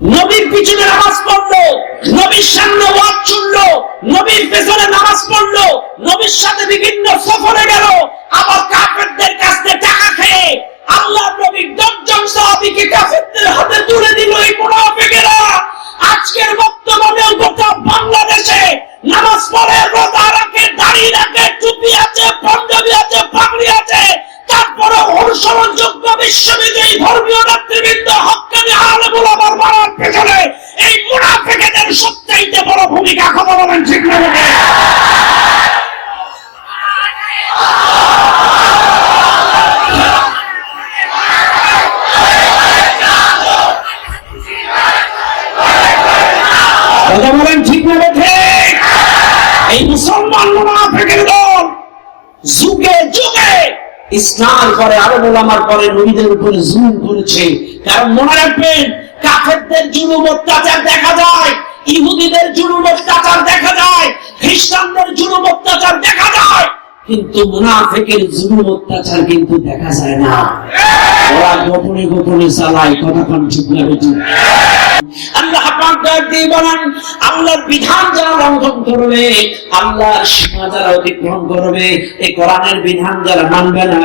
নবীর পিছনে নামাজ পড়লো, নবীর সামনে ওয়াজ শুনলো, নবীর পেছনে নামাজ পড়লো, নবীর সাথে বিভিন্ন সফরে গেল, আবার কাফেরদের কাছ থেকে টাকা খেয়ে আল্লাহর নবীর 10 জন সাহাবীকে কাফেরদের হাতে তুলে দিল এই মুনাফিকেরা। আজকের বর্তমানে গোটা বাংলাদেশে নামাজ পড়ে, রোজা রাখে, দাড়ি রাখে, টুপি আছে, পাঞ্জাবি আছে, পাগড়ি আছে, তারপরে অনুসরণযোগ্য বিশ্ববিদ্যালয় ধর্মীয় নেতৃবৃন্দ হক্কানি আলেম ওলামার মারার পেছনে এই মুনাফিকদের সবচাইতে বড় ভূমিকা। কথা বলেন ঠিক না? কথা বলেন ঠিক না? ঠিক। এই মুসলমান মুনাফিকের দল যুগে যুগে ইসলাম করে, আরব ওলামার পরে নবীদের উপরে জুলুম করেছে। কারণ মনে রাখবেন, কাফেরদের জুলুম অত্যাচার দেখা যায়, ইহুদিদের জুলুম অত্যাচার দেখা যায়, খ্রিস্টানদের জুলুম অত্যাচার দেখা যায়, কিন্তু মুনাফিকের জুলুম অত্যাচার কিন্তু দেখা যায় না। ওরা গোপনে গোপনে চালায়। কথা কোন ঠিক না? বেঠিক? আল্লাহ পাক দিয়ে বলেন, আল্লাহর বিধান যারা লঙ্ঘন করবে, আল্লাহর সীমা যারা অতিক্রম করবে, এই কোরআনের বিধান যারা মানবে না,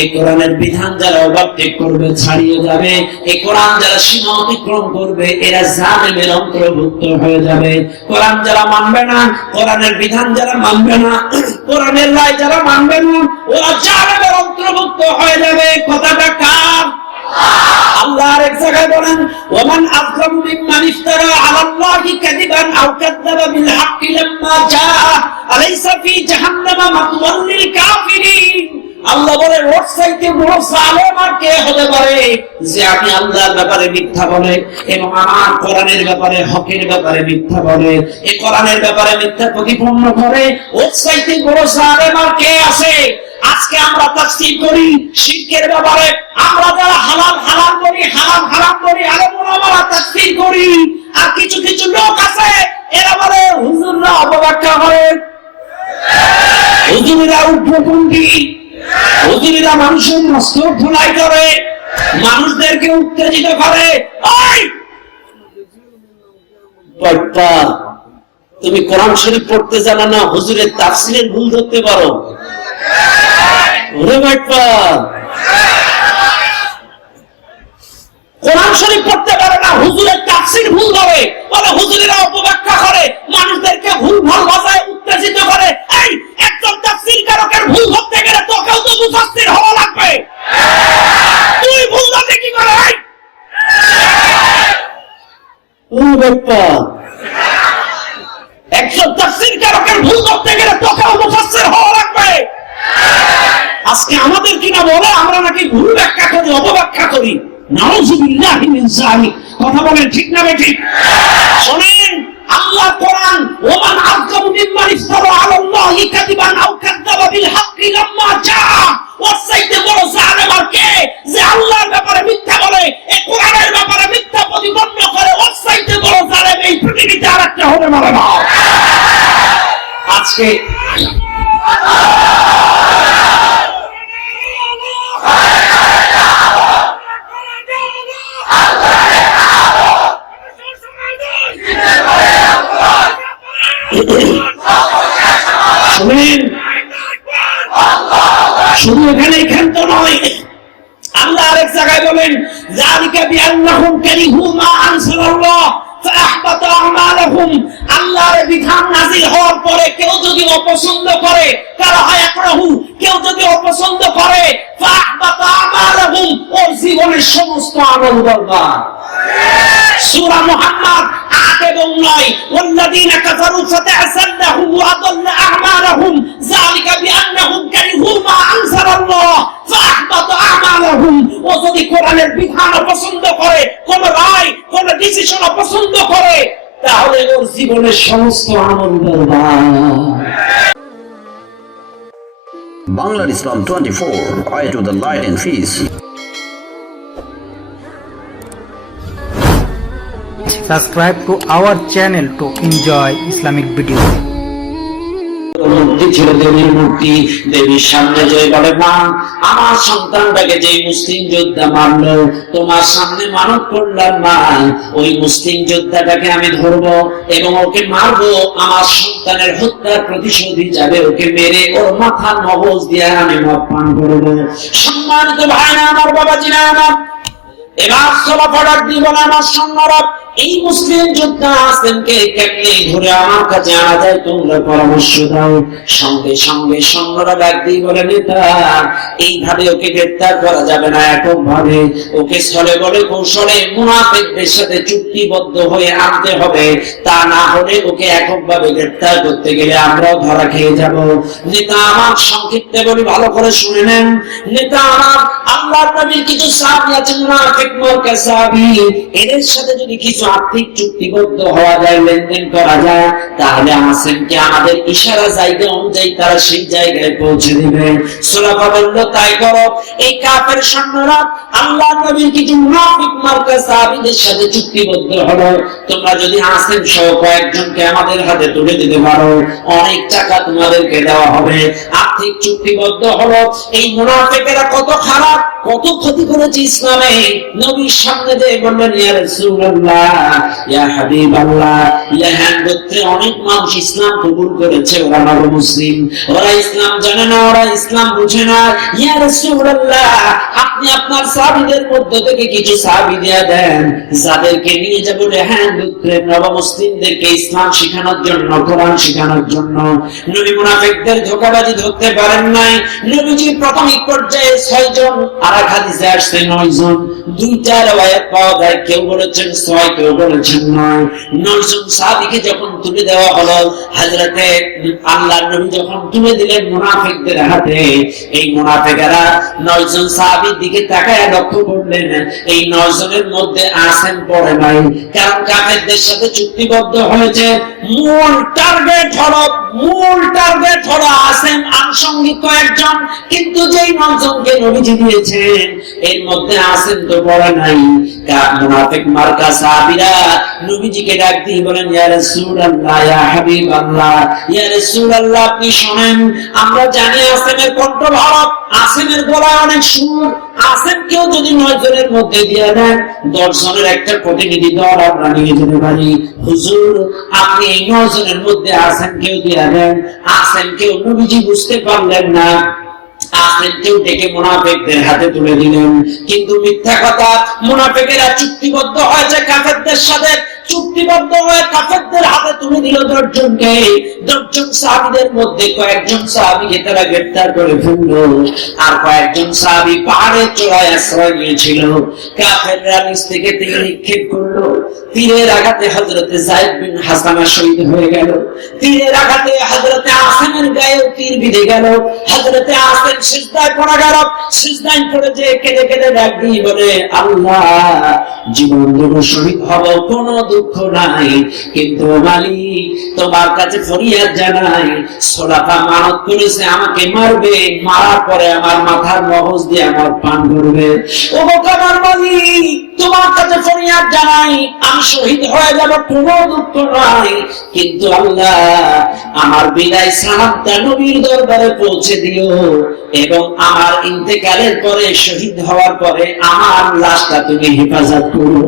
এই কোরআনের বিধান যারা ওভারটেক করবে, ছাড়িয়ে যাবে, এই কোরআন যারা সীমা অতিক্রম করবে, এরা জালেমের অন্তর্ভুক্ত হয়ে যাবে। কোরআন যারা মানবে না, কোরআনের বিধান যারা মানবে না, কোরআনের রায় যারা মানবে না, ওরা জালেমের অন্তর্ভুক্ত হয়ে যাবে। কথাটা কার? আল্লাহ এক জায়গায় বলেন, ওমান আযলামু মিম্মান ইফতারা আলাল্লাহি কাযিবান আও কাযাবা বিল হাক্কি লাম্মা জাআ আলাইসা ফি জাহান্নামা মাতওয়াল লিল কাফিরিন। আল্লাহ বলে, ওর চাইতে বড় জালেম আর কে হতে পারে যে আমি আল্লাহর ব্যাপারে মিথ্যা বলে এবং আমার কোরআনের ব্যাপারে, হকের ব্যাপারে মিথ্যা বলে, এই কোরআনের ব্যাপারে মিথ্যা প্রতিপন্ন করে। ওর চাইতে বড় জালেম আর কে আছে? আজকে আমরা তাফসীর করি শিরকের ব্যাপারে, আমরা যারা হালাল হালাল করি, হারাম হারাম করি, আলেম ওলামারা তাফসীর করি, আর কিছু কিছু লোক আছে এরা বলে হুজুররা অপব্যাখ্যা করে, হুজুরেরা উগ্রপন্থী, হুজুরেরা মানুষের মস্তক ধুলাই করে, মানুষদেরকে উত্তেজিত করে। ওই বাবা, তুমি কোরআন শরীফ পড়তে জানো না, হুজুরের তাফসীরের ভুল ধরতে পারো? কোরআন শরীফ পড়তে পারে না, হুজুরের তাফসীর ভুল ধরে, বলে হুজুরেরা অপব্যাখ্যা করে, মানুষদেরকে ভুল ভাল ভাষায় উত্তেজিত করে। এই একজন তাফসীরকারকের ভুল ধরতে গেলে তোকেও তো মুফাসসির হওয়া লাগবে। তুই ভুল ধরতে কি করে? একজন তাফসীরকারকের ভুল ধরতে গেলে তোকেও মুফাসসির হওয়া লাগবে। আজকে আমাদের কিনা বলে আমরা নাকি ভুল ব্যাখ্যা করি, অপব্যাখ্যা করি। নাউযুবিল্লাহি মিন যালিক। কথা বলেন ঠিক না? বেঠিক? শুনেন, আল্লাহ কোরআন, ওমান আযলামু মিম্মান ইফতারা আলাল্লাহি কাযিবান আও কাযাবা বিল হাক্কি লাম্মা জাআ। ওর চাইতে বড় জালেম আর কে যে আল্লাহর ব্যাপারে মিথ্যা বলে, এই কোরআনের ব্যাপারে মিথ্যা প্রতিপন্ন করে? ওর চাইতে বড় জালেম এই পৃথিবীতে আরেকটা হবে বলে না। আজকে শুনেন, শুধু এখানে ক্ষান্ত নয়, আল্লাহ আরেক জায়গায় বলেন, যালিকা বিআন্নাহুম কারিহু মা আনজালাল্লাহ ফাআহবাতা আমালাহুম। আল্লাহর বিধান নাযিল হওয়ার পরে কেউ যদি অপছন্দ করে, কারা ইয়াকরাহু, কেউ যদি অপছন্দ করে, ফাআহবাতা আমালাহুম, ওর জীবনের সমস্ত আমল বরবাদ। সূরা মুহাম্মদ 8 এবং 9, ওয়াল্লাযীনা কাফারু ফাতা'সাল্লাহুম ওয়া আদাল্লা আ'মালাহুম যালিকা বিআন্নাহুম কারিহু মা আনজালাল্লাহ ফাআহবাতা আমালাহুম। ও যদি কোরআনের বিধান পছন্দ করে, কোন রায়, কোন ডিসিশন পছন্দ করে, তাহলে ওর জীবনের সমস্ত আমল বরবাদ। Bangla Islam 24, Eye to the Light and Peace. Subscribe to our channel to enjoy Islamic videos. মূর্তি ছিল দেবীর মূর্তি। দেবীর সামনে যে বলে, মা আমার সন্তানটাকে যে মুসলিম যোদ্ধা মারলো, তোমার সামনে মানত করলাম মা, ওই মুসলিম যোদ্ধাটাকে আমি ধরবো এবং ওকে মারবো, আমার সন্তানের হত্যার প্রতিশোধ হিসাবে ওকে মেরে ওর মাথার মগজ দিয়ে আমি মদ পান করবো। সম্মানিত ভাইরা আমার, বাবাজিরা আমার, এবার সলাফাটার দিব না আমার সন্ন্যরা, এই মুসলিম যোদ্ধা আসেনকে কেমনে ধরে আমার কাছে আনা যায়, তোমরা পরামর্শ দাও। সঙ্গে সঙ্গে সৈন্যরা ডাক দিয়ে বলে, নেতা এইভাবে ওকে গ্রেফতার করা যাবে না, এককভাবে ওকে ছলে বলে কৌশলে মুনাফিকদের সাথে চুক্তিবদ্ধ হয়ে আনতে হবে, তা না হলে ওকে এককভাবে গ্রেফতার করতে গেলে আমরাও ধরা খেয়ে যাব। নেতা আমার, সংক্ষিপ্তে বলি, ভালো করে শুনে নেন। নেতা আমার, আল্লাহর নবীর কিছু সাহাবী আছে মুনাফিক মার্কা সাহাবী, এদের সাথে যদি কিছু আর্থিক চুক্তিবদ্ধ হওয়া যায়, লেনদেন করা যায়, তাহলে আসেনকে আমাদের ইশারা জায়গা অনুযায়ী তারা সেই জায়গায় পৌঁছে দিবে। সুলাফা বলল, তাই করো। এই কাফের সৈন্যরা আল্লাহর নবীর কিছু মুনাফিক মার্কা সাহাবীদের সাথে চুক্তিবদ্ধ হলো, তোমরা যদি আসেন সহ কয়েকজনকে আমাদের হাতে তুলে দিতে পারো, অনেক টাকা তোমাদেরকে দেওয়া হবে। আর্থিক চুক্তিবদ্ধ হলো। এই মুনাফিকেরা কত খারাপ, কত ক্ষতি করেছে ইসলামে। নবীর সামনে দিয়ে বললেন, ইয়া রাসূলুল্লাহ, ইয়া হাবিবাল্লাহ, ইলাহান গোত্রে অনেক মানুষ ইসলাম কবুল করেছে, ওরা নব মুসলিম, ওরা ইসলাম জানে না, ওরা ইসলাম বুঝে না। ইয়া রাসূলুল্লাহ, আপনি আপনার সাহাবীদের মধ্য থেকে কিছু সাহাবী দিয়ে দেন, যাদেরকে নিয়ে যাব লেহান গোত্রের নব মুসলিমদেরকে ইসলাম শেখানোর জন্য, কোরআন শেখানোর জন্য। নবী মুনাফিকদের ধোঁকাবাজি ধরতে পারেন নাই। নবীজি প্রাথমিক পর্যায়ে 6 জন, আর এক হাদিসে আসছে 9 জন। দুইটা riwayat পাওয়া যায়, কেউ বলেছেন 6, কেউ বলেছেন 9। 9 জন সাহাবীকে যখন তুলে দেওয়া হলো, হযরতে আল্লাহর নবী যখন তুলে দিলেন মুনাফিকদের হাতে, এই মুনাফিকেরা 9 জন সাহাবীর দিকে তাকায় লক্ষ্য করলেন, এই 9 জনের মধ্যে আসেন পড়ে নাই, কারণ কাফেরদের সাথে চুক্তিবদ্ধ হয়েছে। মূল টার্গেট হলো আসেন, আনুষঙ্গিক কয়েকজন, কিন্তু যেই 9 জনকে নবীজি দিয়েছেন এর মধ্যে আসেন তো পড়ে নাই। মুনাফিক মার্কা সাহাবীরা নবীজিকে ডাক দিয়ে বলেন, ইয়া রাসূলুল্লাহ, ইয়া হাবিবাল্লাহ, ইয়া রাসূলুল্লাহ, আপনি শুনেন, আমরা জানি আসেনের কণ্ঠ ভালো, আসেনের গলায় অনেক সুর, আসেন কেউ যদি 9 জনের মধ্যে দিয়ে দেন, 10 জনের একটা প্রতিনিধি দল আমরা নিয়ে যেতে পারি। হুজুর, আপনি এই 9 জনের মধ্যে আসেন কেউ দিয়ে দেন। আসেন কেউ নবীজি বুঝতে পারলেন না, আসেনকেও ডেকে মুনাফিকদের হাতে তুলে দিলেন। কিন্তু মিথ্যা কথা, মুনাফিকেরা চুক্তিবদ্ধ হয়েছে কাফেরদের সাথে, চুক্তিবদ্ধ হয়ে কাফেরদের হাতে তুলে দিল 10 জনকে। 10 জন সাহাবীদের মধ্যে কয়েকজন সাহাবীকে তারা গ্রেফতার করে ফেললো, আর কয়েকজন সাহাবী পাহাড়ের চূড়ায় আশ্রয় নিয়েছিল। কাফেররা নিচ থেকে তীর নিক্ষেপ করলো, তীরের আঘাতে হযরতে যায়েদ বিন হাসানা শহীদ হয়ে গেল। তীরের আঘাতে হযরতে আসেনের গায়েও তীর বিঁধে গেল। হযরতে আসেন সিজদায় পড়ে গেল। সিজদায় পড়ে যে কেঁদে কেঁদে ডাক দিয়ে বলে, আল্লাহ, জীবন দেব, শহীদ হব, কোনো দুঃখ নাই, কিন্তু মালিক তোমার কাছে ফরিয়াদ জানাই, সুলাফা মানত করেছে আমাকে মারবে, মারার পরে আমার মাথার মগজ দিয়ে আমার পান করবে। ও আমার মালিক, তোমার কাছে ফরিয়াদ জানাই, আমি শহীদ হয়ে যাব, কোনো দুঃখ নাই, কিন্তু আল্লাহ আমার বিদায় সালামটা নবীর দরবারে পৌঁছে দিও, এবং আমার ইন্তেকালের পরে, শহীদ হওয়ার পরে আমার লাশটা তুমি হেফাজত করো।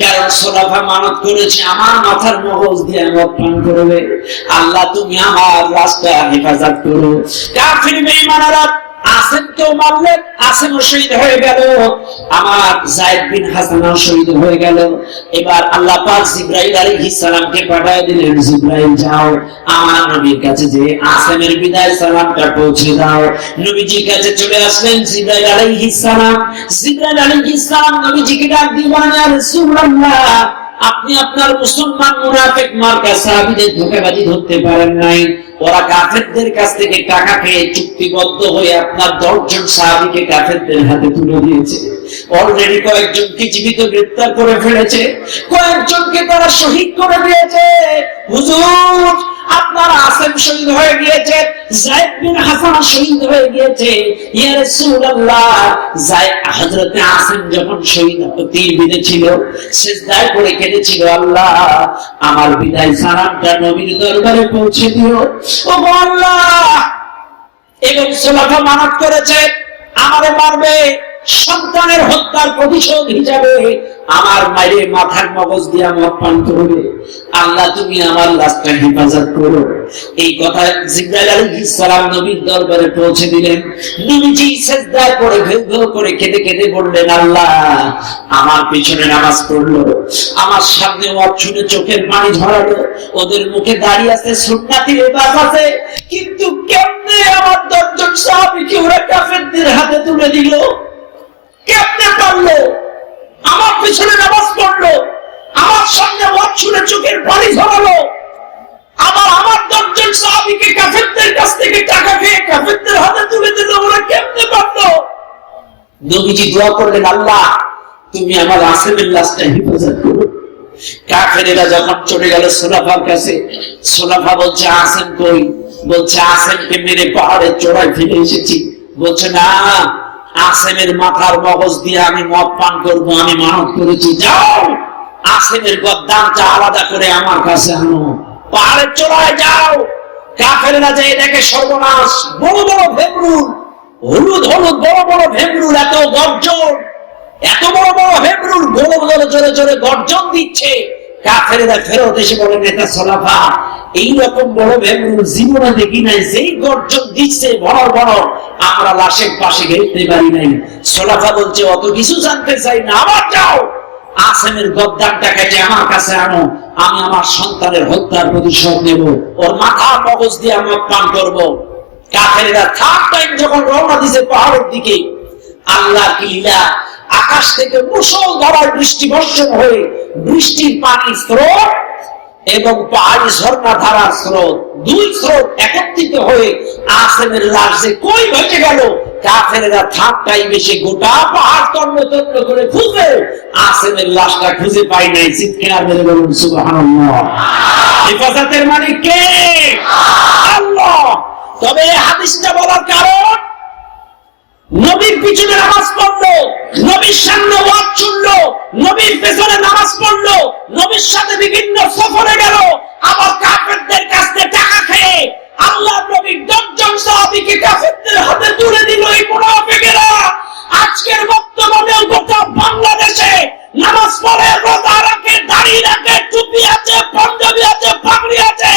কারণ সুলাফা মানত করেছে আমার মাথার মগজ দিয়ে মদ পান করবে। আল্লাহ তুমি আমার লাশটা হেফাজত করো। কাফির বেঈমানরা আসেনকেও মারলেন, আসেনও শহীদ হয়ে গেল, আমার যায়েদ বিন হাসানাও শহীদ হয়ে গেল। এবার আল্লাহ পাক জিবরাইল আলাইহিস সালামকে পাঠিয়ে দিলেন, জিবরাইল যাও আমার নবীর কাছে যে আসেনের বিদায় সালামটা পৌঁছে দাও। নবীজির কাছে চলে আসলেন জিবরাইল আলাইহিস সালাম। জিবরাইল আলাইহিস সালাম নবীজিকে ডাক দিয়ে বলেন, ইয়া রাসূলুল্লাহ, আপনি আপনার মুসলমান মুনাফিক মার্কা সাহাবীদের ধোঁকাবাজি ধরতে পারেন নাই। ওরা কাফেরদের কাছ থেকে টাকা খেয়ে চুক্তিবদ্ধ হয়ে আপনার 10 জন সাহাবীকে কাফেরদের হাতে তুলে দিয়েছে। অলরেডি কয়েকজনকে জীবিত গ্রেফতার করে ফেলেছে, কয়েকজনকে তারা শহীদ করে দিয়েছে। হুজুর, আপনার আসেম শহীদ হয়ে গিয়েছে, যায়েদ বিন হাসান শহীদ হয়ে গিয়েছে। ইয়া রাসূলুল্লাহ, হযরত আসেম যখন শহীদ তীর বিঁধেছিল, সিজদায় পড়ে কেঁদেছিল, আল্লাহ আমার বিদায় সালামটা নবীর দরবারে পৌঁছে দিও। ও আল্লাহ, এবং সুলাফা মানত করেছে আমারে মারবে, সন্তানের হত্যার প্রতিশোধ হিসাবে আমার মায়ের মাথার মগজ দিয়ে মদ পান করবে। আল্লাহ তুমি আমার লাশটা হেফাজত করো। এই কথা জিবরাইল আলাইহিস সালাম নবীর দরবারে পৌঁছে দিলেন। নবীজি সিজদায় পড়ে ঘেউ করে কেঁদে কেঁদে বললেন, আল্লাহ আমার পিছনে নামাজ পড়লো, আমার সামনে মদ শুনে চোখের পানি ঝরালো, ওদের মুখে দাঁড়িয়ে আছে সুন্নাতি লেবাস আছে, কিন্তু কেমনে আমার 10 জন সাহাবীকে ওরা কাফেরদের হাতে তুলে দিল? কেমনে পারলো? আমার পিছনে নামাজ পড়লো, আমার সামনে মদ শুনে চোখের পানি ঝরালো, আমার 10 জন সাহাবীকে কাফেরদের কাছ থেকে টাকা খেয়ে কাফেরদের হাতে তুলে দিল, ওরা কেমনে পারলো? নবীজি দোয়া করলেন, আল্লাহ তুমি আমার আসেমের লাশটা হেফাজত করো। কাফেরেরা যখন চলে গেল সুলাফার কাছে, সুলাফা বলছে আসেম কই? বলছে আসেমকে মেরে পাহাড়ের চূড়ায় ফেলে এসেছি। বলছে না, আসেমের মাথার মগজ দিয়ে আমি মদ পান করবো, আমি মানত করেছি। যাও আসেমের গদ্দানটা আলাদা করে আমার কাছে আনো, পাহাড়ের চূড়ায় যাও। কাফেরেরা যে দেখে সর্বনাশ, বড় বড় ভেমরুল, হলুদ হলুদ বড় বড় ভেমরুল, এত গর্জন, এত বড় বড় ভেমরুল গোল গোল জোরে জোরে গর্জন দিচ্ছে। কাফেরেরা ফেরত এসে বলে, নেতা সুলাফা এইরকম বড় ভেমরুল জীবনে দেখি নাই, যেই গর্জন দিচ্ছে বড় বড়, আমরা লাশের পাশে ঘেরতে পারি নাই। সুলাফা বলছে অত কিছু জানতে চাই না, আবার যাও আসেমের গদ্দানটা কেটে আমার কাছে আনো, আমি আমার সন্তানের হত্যার প্রতিশোধ নেব, ওর মাথা মগজ দিয়ে আমি পান করবো। কাফেরেরা থার্ড টাইম যখন রওনা দিছে পাহাড়ের দিকে, আল্লাহ কি লীলা, আকাশ থেকে মুষলধারায় বৃষ্টি বর্ষণ হয়ে বৃষ্টির পানি স্রোত এবং পাহাড়ি ঝর্ণা ধারার স্রোত, দুই স্রোত একত্রিত হয়ে আসেমের লাশ যে কই ভেসে গেল। কাফেরেরা থার্ড টাইম এসে গোটা পাহাড় তন্ন তন্ন করে খুঁজে আসেমের লাশটা খুঁজে পাই নাই। চিৎকার মেরে বলুন সুবহানাল্লাহ। হেফাজতের মালিক কে? আল্লাহ। তবে এই হাদিসটা বলার কারণ, নবীর পিছনে নামাজ পড়লো, নবীর সামনে ওয়াজ শুনলো, নবীর পেছনে নামাজ পড়লো, নবীর সাথে বিভিন্ন সফরে গেল, আবার কাফেরদের কাছ থেকে টাকা খেয়ে আল্লাহ নবীর 10 জন সাহাবীকে কাফেরদের হাতে তুলে দিল। এই মুনাফিকেরা আজকের বর্তমানে গোটা বাংলাদেশে নামাজ পড়ে, রোজা রাখে, দাড়ি রাখে, টুপি আছে, পাঞ্জাবি আছে, পাগড়ি আছে,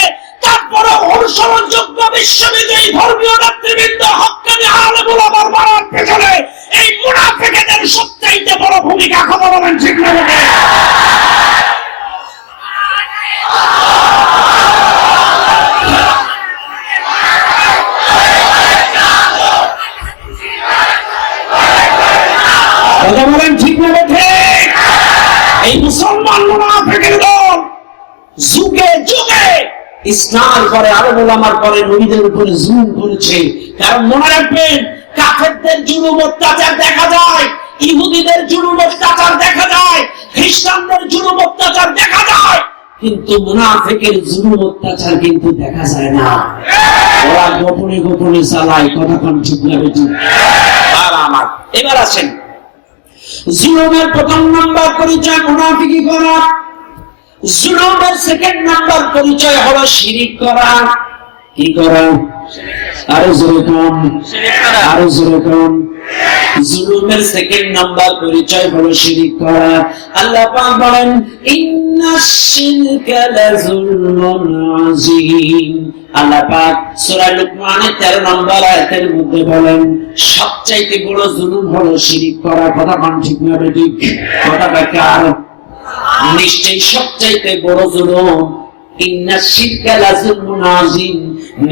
তারপরে অনুসরণযোগ্য বিশ্ববিদ্যালয় ধর্মীয় নেতৃবৃন্দ হক্কানি আলেম ওলামার মারার পেছনে এই মুনাফিকদের সবচাইতে বড় ভূমিকা। কথা বলেন ঠিক না? কথা বলেন ঠিক না? এই মুসলমান মুনাফিকের দল যুগে যুগে ইসলাম করে, আরব ওলামার পরে নবীদের উপরে জুলুম করেছে। কারণ মনে রাখবেন, কাফেরদের জুলুম অত্যাচার দেখা যায়, ইহুদিদের জুলুম অত্যাচার দেখা যায়, খ্রিস্টানদের জুলুম অত্যাচার দেখা যায়, কিন্তু মুনাফিকের জুলুম অত্যাচার কিন্তু দেখা যায় না। ওরা গোপনে গোপনে চালায়। কথা কোন ঠিক না বেটি? আর আমার এবার আসেন, জুলুমের প্রথম নাম্বার পরিচয় মুনাফিকি করা, জুলুমের সেকেন্ড নাম্বার পরিচয় হলো শিরিক করা। কি করা? আরো জোরে কোন, আরো জোরে কোন। জুলুমের সেকেন্ড নাম্বার পরিচয় হলো শিরিক করা। আল্লাহ পাক বলেন, ইন্নাশ শিরকা লাযুলমুন আযীম। আল্লাহ পাক সূরা লুকমানের 13 নম্বর আয়াতের মধ্যে বলেন, সবচাইতে বড় জুলুম হলো শিরিক করা। কথা কোন ঠিক না বেটি? কথাটা কার? নিশ্চয়ই সবচাইতে বড় জুলুম। ইন্নাশ শিরকা লাযুলমুন আযীম,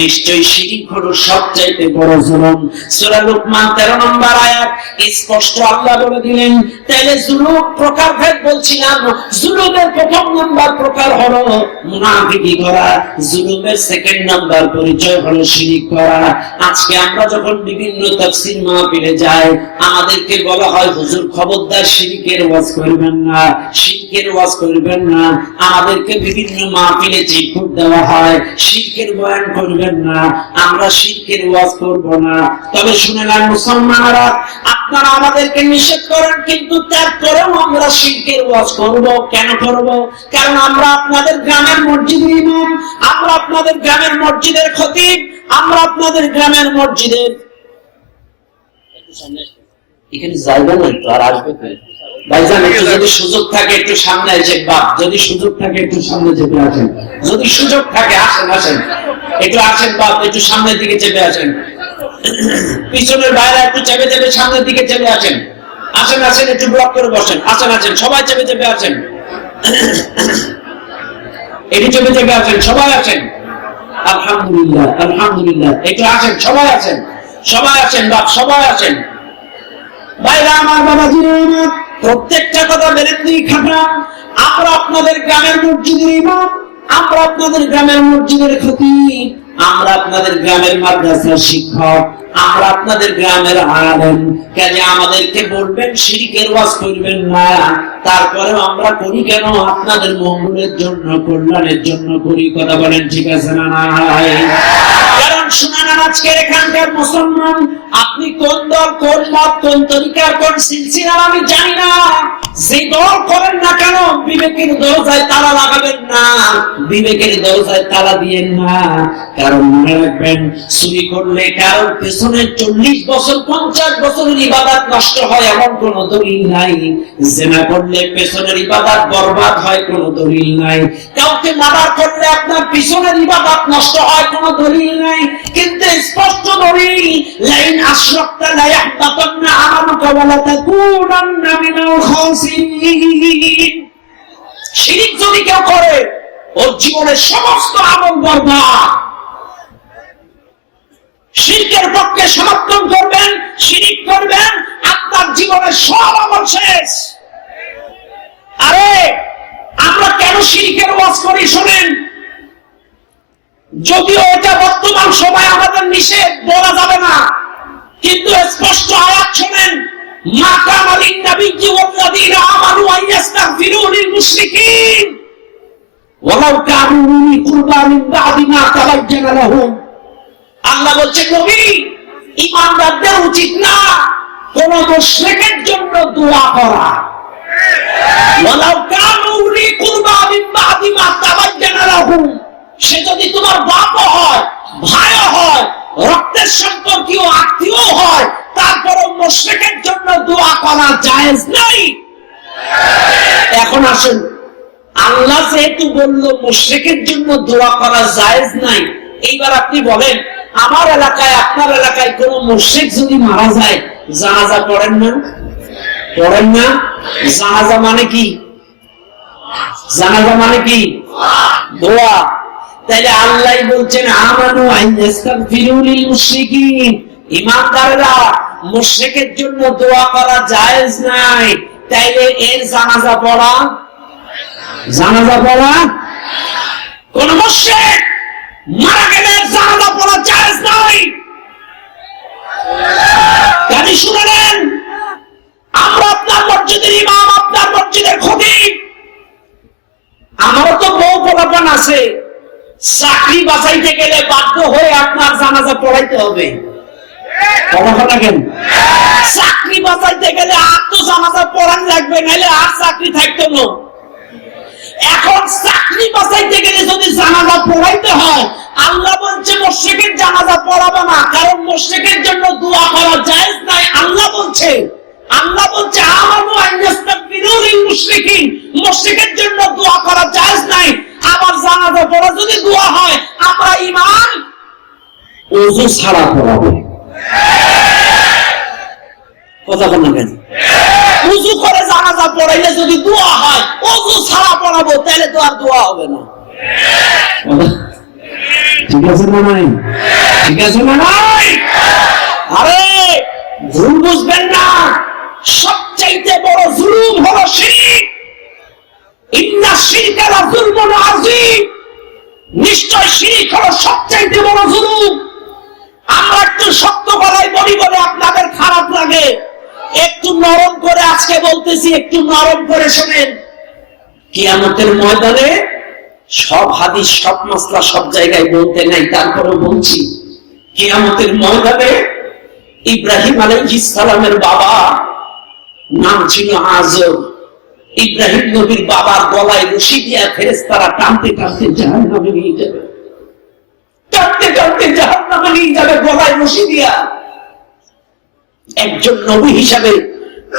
নিশ্চয়ই শিরিক হলো সবচাইতে বড় জুলুম। সূরা লুকমান 13 নম্বর আয়াত স্পষ্ট আল্লাহ বলে দিলেন। তাহলে জুলুম প্রকারভেদ বলছিলাম, জুলুমের প্রথম নাম্বার প্রকার হলো মুনাফিকি করা, জুলুমের সেকেন্ড নাম্বার পরিচয় হলো শিরিক করা। আজকে আমরা যখন বিভিন্ন তাফসীর মাহফিলে যাই, আমাদেরকে বলা হয় হুজুর খবরদার শিরিকের ওয়াজ করবেন না, শিরকের ওয়াজ করবেন না। আমাদেরকে বিভিন্ন মাহফিলে চিরকুট দেওয়া হয়, শিরকের বয়ান করবেন না, আমরা শিরকের ওয়াজ করব না। তবে শুনে নেন মুসলমানরা, আপনারা আমাদেরকে নিষেধ করেন, কিন্তু তারপরেও আমরা শিরকের ওয়াজ করব। কেন করব? কারণ আমরা আপনাদের গ্রামের মসজিদের ইমাম, আমরা আপনাদের গ্রামের মসজিদের খতিব, আমরা আপনাদের গ্রামের মসজিদের এখানে জায়গা নাই তো, আর আসবে তো ভাইজান, একটু যদি সুযোগ থাকে একটু সামনে এসে, বাপ যদি সুযোগ থাকে একটু সামনে চেপে আসেন, যদি সুযোগ থাকে আসেন, আসেন একটু আসেন বাপ, একটু সামনের দিকে চেপে আসেন, পিছনের বাইরে একটু চেপে চেপে সামনের দিকে চেপে আসেন, আসেন আসেন একটু ব্লক করে বসেন, আসেন আসেন সবাই চেপে চেপে আসেন, একটু চেপে চেপে আসেন, সবাই আসেন। আলহামদুলিল্লাহ আলহামদুলিল্লাহ, একটু আসেন, সবাই আসেন, সবাই আসেন বাপ, সবাই আসেন। ভাইরা আমার, বাবাজিরা আমার, প্রত্যেকটা কথা বেরেন দিয়ে খাটা। আমরা আপনাদের গ্রামের মসজিদের ইমাম, আমরা আপনাদের গ্রামের মসজিদের খতিব, আমরা আপনাদের গ্রামের মাদ্রাসার শিক্ষক, আমরা আপনাদের গ্রামের আলেম। কাজে আমাদেরকে বলবেন শিরকের ওয়াজ করবেন না, তারপরেও আমরা করি কেন? আপনাদের মঙ্গলের জন্য, কল্যাণের জন্য করি। কথা বলেন ঠিক আছে না নাই? কারণ শুনান, আজকের এখানকার মুসলমান, আপনি কোন দল, কোন মত, কোন তরিকা, কোন সিলসিলার আমি জানি না, যে দল করেন না কেন, বিবেকের দরজায় তালা লাগাবেন না, বিবেকের দরজায় তালা দিয়েন না। কারণ মনে রাখবেন, চুরি করলে কারোর পেছনে 40 বছর 50 বছরের ইবাদত নষ্ট হয় এমন কোন দলিল নাই। জিনা করলে পেছনের ইবাদত বরবাদ হয় কোন দলিল নাই। কাউকে মার্ডার করলে আপনার পিছনের ইবাদত নষ্ট হয় কোন দলিল নাই। কিন্তু স্পষ্ট দলিল, লাইন আশরাকতা লা ইয়াহবাতান্না আমালুকা ওয়া লা তাকুনান্না মিনাল খাসিরিন। শিরক যদি কেউ করে, ওর জীবনের সমস্ত আমল বরবাদ। শিরকের পক্ষে সমর্থন করবেন, শিরক করবেন, আপনার জীবনের সব আমল শেষ। আরে আমরা কেন শিরকের ওয়াজ করি শোনেন, যদিও এটা বর্তমান সময় আমাদের নিষেধ বলা যাবে না, কিন্তু স্পষ্ট আয়াত শোনেন, মা কানা লিন-নাবিয়্যি ওয়াল্লাযীনা আমানু আন ইস্তাগফিরু লিল-মুশরিকিন ওয়ালাউ কানু উলি কুরবা মিন বা'দি মা তাবায়্যানা লাহুম। আল্লাহ বলছে, নবী, ঈমানদারদের উচিত না কোন মুশরিকের জন্য দোয়া করা। ওয়ালাউ কানু উলি কুরবা মিন বা'দি মা তাবায়্যানা লাহুম, সে যদি তোমার বাপও হয়, ভাইও হয়, রক্তের সম্পর্কীয় আত্মীয় হয়, তারপরও মুশরিকের জন্য দোয়া করা জায়েজ নাই। এখন আসুন, আল্লাহ যেহেতু বললো মুশরিকের জন্য দোয়া করা জায়েজ নাই, এইবার আপনি বলেন, আমার এলাকায়, আপনার এলাকায় কোন মুশরিক যদি মারা যায়, জানাজা পড়েন না? পড়েন না? জানাজা মানে কি? জানাজা মানে কি? দোয়া। তাইলে আল্লাহ বলছেন, আমানু আন ইস্তাগফিরু লিল মুশরিকিন, ঈমানদাররা মুশরিকের জন্য দোয়া করা জায়েজ নাই। তাইলে এর জানাজা পড়া, জানাজা পড়া, কোন মুশরিক মারা গেলে জানাজা পড়া জায়েজ নাই। কাজে শুনে নেন, আমরা আপনার মসজিদের ইমাম, আপনার মসজিদের খতিব, আমারও তো বউ পোলাপান আছে, চাকরি বাঁচাইতে গেলে বাধ্য হয়ে আপনার জানাজা পড়াইতে হবে। চাকরি বাঁচাইতে গেলে আর তো জানাজা পড়ান লাগবে, নাইলে আর চাকরি থাকতো না। এখন চাকরি বাঁচাইতে গেলে যদি জানাজা পড়াইতে হয়, আল্লাহ বলছে মুশরিকের জানাজা পড়াবো না, কারণ মুশরিকের জন্য দোয়া করা জায়েজ নাই। আল্লাহ বলছে আমানু আন ইস্তাগফিরু লিল মুশরিকিন, মুশরিকের জন্য দোয়া করা জায়েজ নাই। আবার জানাজা পড়া যদি দোয়া হয়, আমরা ইমাম ওযু ছাড়া পড়াবো। কথা বলেন কেন? ওযু করে জানাজা পড়াইলে যদি দোয়া হয়, ওযু ছাড়া পড়াবো, তাহলে তো আর দোয়া হবে না। ঠিক আছে না নাই? ঠিক আছে না নাই? আরে ভুল বুঝবেন না, সবচাইতে বড় জুলুম হলো শিরক। ইন্না শিরকা লাযুলমুন আযীম, নিশ্চয় শিরক হলো সবচাইতে বড় জুলুম। আমরা একটু শক্ত গলায় বলি বলে আপনাদের খারাপ লাগে, একটু নরম করে আজকে বলতেছি, একটু নরম করে শোনেন। কিয়ামতের ময়দানে সব হাদিস সব মাসলা সব জায়গায় বলতে নাই, তারপরে বলছি। কিয়ামতের ময়দানে ইব্রাহিম আলাইহিস সালামের বাবা নাম ছিল আজর। ইব্রাহিম নবীর বাবার গলায় রশি দিয়া ফেরেশতারা টানতে টানতে জাহান্নামে নিয়ে যাবে, টানতে টানতে জাহান্নামে নিয়ে যাবে গলায় রশি দিয়া। একজন নবী হিসাবে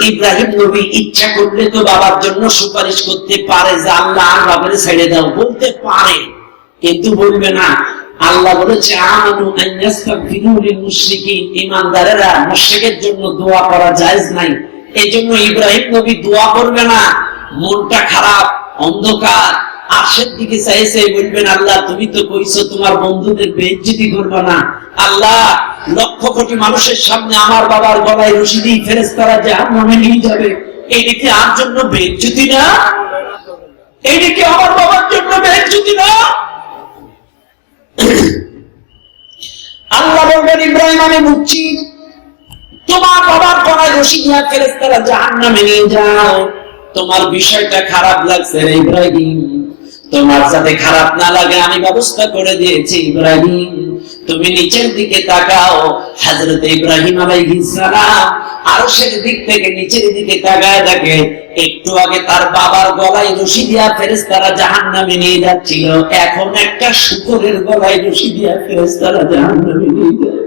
ইব্রাহিম নবী ইচ্ছা করলে তো বাবার জন্য সুপারিশ করতে পারে যে আল্লাহ আর বাবার ছেড়ে দাও, বলতে পারে, কিন্তু বলবে না। আল্লাহ বলেছে আমানু আন ইস্তাগফিরু লিল মুশরিকিন, ঈমানদারেরা মুশরিকের জন্য দোয়া করা জায়েজ নাই। এইজন্য ইব্রাহিম নবী দোয়া করবে না। মনটা খারাপ, অন্ধকার, আরশের দিকে চাইছে, বলবেন আল্লাহ তুমি তো কইছো তোমার বন্ধুদের বেইজ্জতি করবে না। আল্লাহ লক্ষ কোটি মানুষের সামনে আমার বাবার গলায় রশি দিয়ে ফেরেশতারা জাহান্নামে নিয়ে যাবে, এইটা কি আর জন্য বেইজ্জতি না? এইটা কি আমার বাবার জন্য বেইজ্জতি না? আল্লাহ বলবেন ইব্রাহিম আমি বুঝছি তোমার বাবার গলায় রশি দিয়ে ফেরেশতারা জাহান্নামে নিয়ে যাও, তোমার বিষয়টা খারাপ লাগছে রে ইব্রাহিম, তোমার যাতে খারাপ না লাগে আমি ব্যবস্থা করে দিয়েছি। ইব্রাহিম তুমি নিচের দিকে তাকাও। হযরত ইব্রাহিম আলাইহিস সালাম আরশের দিক থেকে নিচের দিকে তাকায় দেখে একটু আগে তার বাবার গলায় রশি দিয়া ফেরেশতারা জাহান্নামে নিয়ে যাচ্ছিল, এখন একটা শূকরের গলায় রশি দিয়া ফেরেশতারা জাহান্নামে নিয়ে যায়।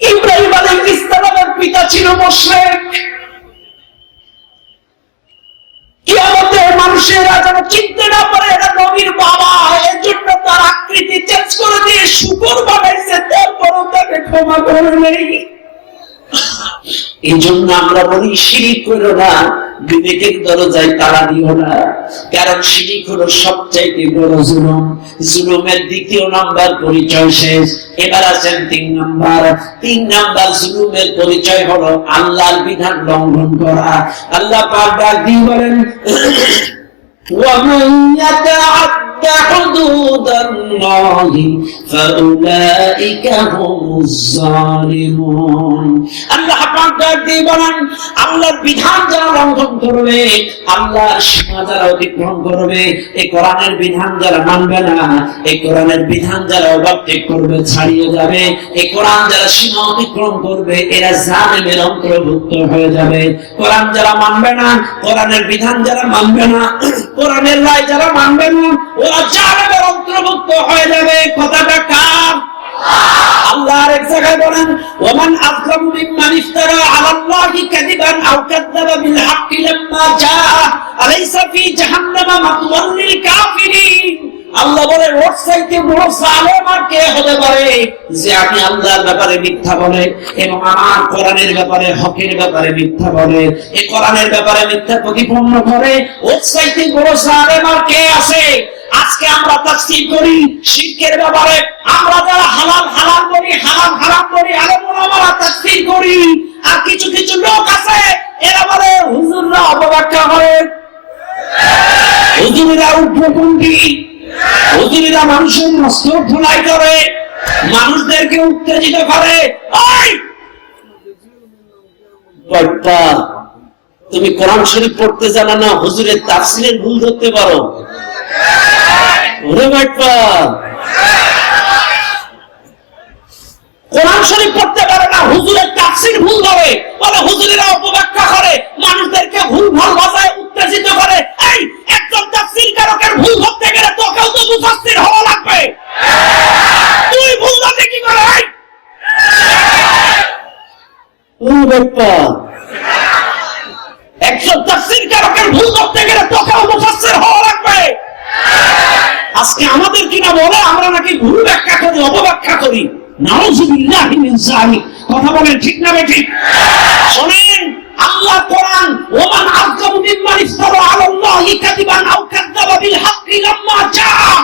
ইব্রাহিম আলাইহিস সালামের পিতা ছিল মুশরিক। কিয়ামতের মানুষেরা যেন চিনতে না পারে এটা নবীর বাবা, এর জন্য তার আকৃতি চেঞ্জ করে দিয়ে শূকর বানাইছে, তারপরও তাকে ক্ষমা করে নেই। এই জন্য আমরা বলি শিরিক করো না, বিবেকের দরজায় তালা দিও না, কারণ শিরিক হলো সবচাইতে বড় জুলুম। জুলুমের দ্বিতীয় নাম্বার পরিচয় শেষ, এবার আছেন 3 নাম্বার। 3 নাম্বার জুলুমের পরিচয় হলো আল্লাহর বিধান লঙ্ঘন করা। আল্লাহ পাক ডাক দিয়ে বলেন وَمَن يَتَعَدَّ حُدُودَ اللَّهِ فَأُولَئِكَ هُمُ الظَّالِمُونَ। আল্লাহ পাক ডাক দিয়ে বলেন আল্লাহর বিধান যারা লঙ্ঘন করবে, আল্লাহর সীমা যারা অতিক্রম করবে, এই কোরআনের বিধান যারা মানবে না, এই কোরআনের বিধান যারা ওভারটেক করবে, ছাড়িয়ে যাবে, এই কোরআন যারা সীমা অতিক্রম করবে, এরা জালেমের অন্তর্ভুক্ত হয়ে যাবে। কোরআন যারা মানবে না, কোরআনের বিধান যারা মানবে না, কোরআনের রায় যারা মানবে না, ওরা জালেমের অন্তর্ভুক্ত হয়ে যাবে। কথাটা কার? আল্লাহ এক জায়গায় বলেন ওমান আযলামু মিম্মান ইফতারা আলাল্লাহি কাযিবান আও কাযাবা বিল হাক্কি লাম্মা জাআ আলাইসা ফি জাহান্নামা মাতওয়াল লিল কাফিরিন। আল্লাহ বলে ওর চাইতে বড় জালেম আর কে হতে পারে যে আমি আল্লাহর ব্যাপারে মিথ্যা বলে এবং আমার কোরআনের ব্যাপারে হকের ব্যাপারে মিথ্যা বলে, এই কোরআনের ব্যাপারে মিথ্যা প্রতিপন্ন করে। ওর চাইতে বড় জালেম আর কে আছে? আজকে আমরা তাফসীর করি শিরকের ব্যাপারে, আমরা যারা হালাল হালাল করি, হারাম হারাম করি, আলেম ওলামারা তাফসীর করি, আর কিছু কিছু লোক আছে এরা বলে হুজুররা অপব্যাখ্যা করে, হুজুরেরা উগ্রপন্থী, হুজুরেরা মানুষের মস্তক ধুলাই করে, মানুষদেরকে উত্তেজিত করে। ওই বাবা তুমি কোরআন শরীফ পড়তে জানো না, হুজুরের তাফসীরের ভুল ধরতে পারো। ওরে বাবা কোরআন শরীফ পড়তে পারে না, হুজুরের তাফসীর ভুল ধরে, বলে হুজুরেরা অপব্যাখ্যা করে, মানুষদেরকে ভুল ভাল ভাষায় উত্তেজিত করে। এই একজন তাফসীরকারকের ভুল ধরতে গেলে তোকেও তো মুফাসসির হওয়া লাগবে। তুই ভুল ধরতে কি করে? ওরে বাবা একজন তাফসীরকারকের ভুল ধরতে গেলে তোকেও মুফাসসির হওয়া লাগবে। আজকে আমাদের কিনা বলে আমরা নাকি ভুল ব্যাখ্যা করি, অপব্যাখ্যা করি। নাউযুবিল্লাহি মিন যালিক। কথা বলেন ঠিক না ঠিক? শুনেন আল্লাহ কোরআন ওমান আযলামু মিম্মান ইফতারা আলাল্লাহি কাযিবান আও কাযাবা বিল হাক্কি লাম্মা জাআ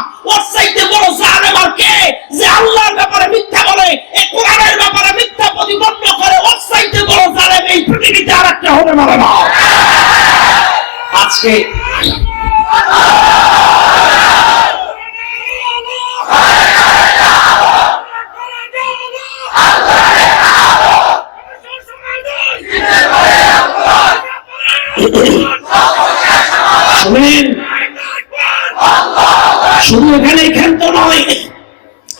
আজকে শুনেন, শুধু এখানে ক্ষান্ত নয়,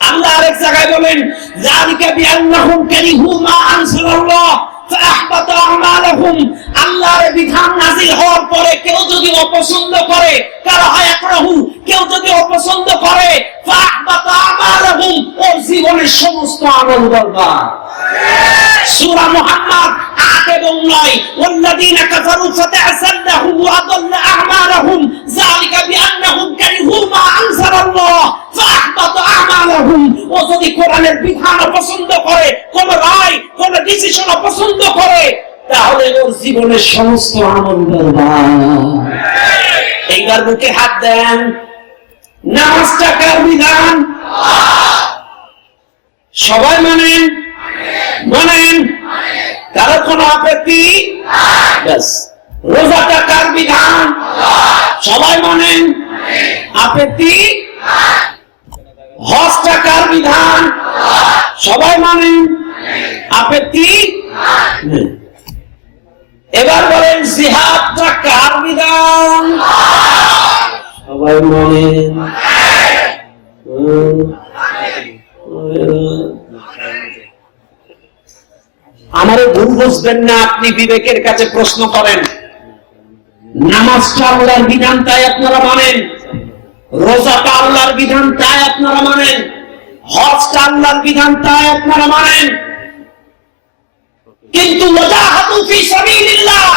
আল্লাহ আরেক জায়গায় বলেন যালিকা বিআন্নাহুম কারিহু মা আনসালাল্লাহ ফাআহবাতা আমালাহুম। আল্লাহর বিধান নাযিল হওয়ার পরে কেউ যদি অপছন্দ করে, কারাহা ইয়াকরাহু, কেউ যদি অপছন্দ করে, ফাআহবাতা আমালাহুম, ওর জীবনের সমস্ত আমল বরবাদ। সূরা মুহাম্মদ 8 এবং 9, ওয়াল্লাযীনা কাফারু ফাতা'সাল্লাহুম ওয়া আদাল্লা আমালাহুম যালিকা বিআন্নাহুম কারিহু মা আনসালাল্লাহ ফাআহবাতা আমালাহুম। ও যদি কোরআনের বিধান পছন্দ করে, কোন রায়, কোন ডিসিশন পছন্দ করে, তাহলে ওর জীবনের সমস্ত আমল বরবাদ। এইবার বুকে হাত দেন, নামাজটা কার বিধান? সবাই মানেন? মানেন? কারো কোনো আপত্তি? ব্যাস। রোজাটা কার বিধান? সবাই মানেন? আপত্তি? হজটা কার বিধান? সবাই মানেন? আপত্তি? এবার বলেন জিহাদটা কার বিধান? সবাই মানেন? আমারে ভুল বুঝবেন না, আপনি বিবেকের কাছে প্রশ্ন করেন। নামাজটা আল্লাহর বিধান, তাই আপনারা মানেন। রোজাটা আল্লাহর বিধান, তাই আপনারা মানেন। হজটা আল্লাহর বিধান, তাই আপনারা মানেন। কিন্তু ওয়াজাহাদু ফি সাবিলিল্লাহ,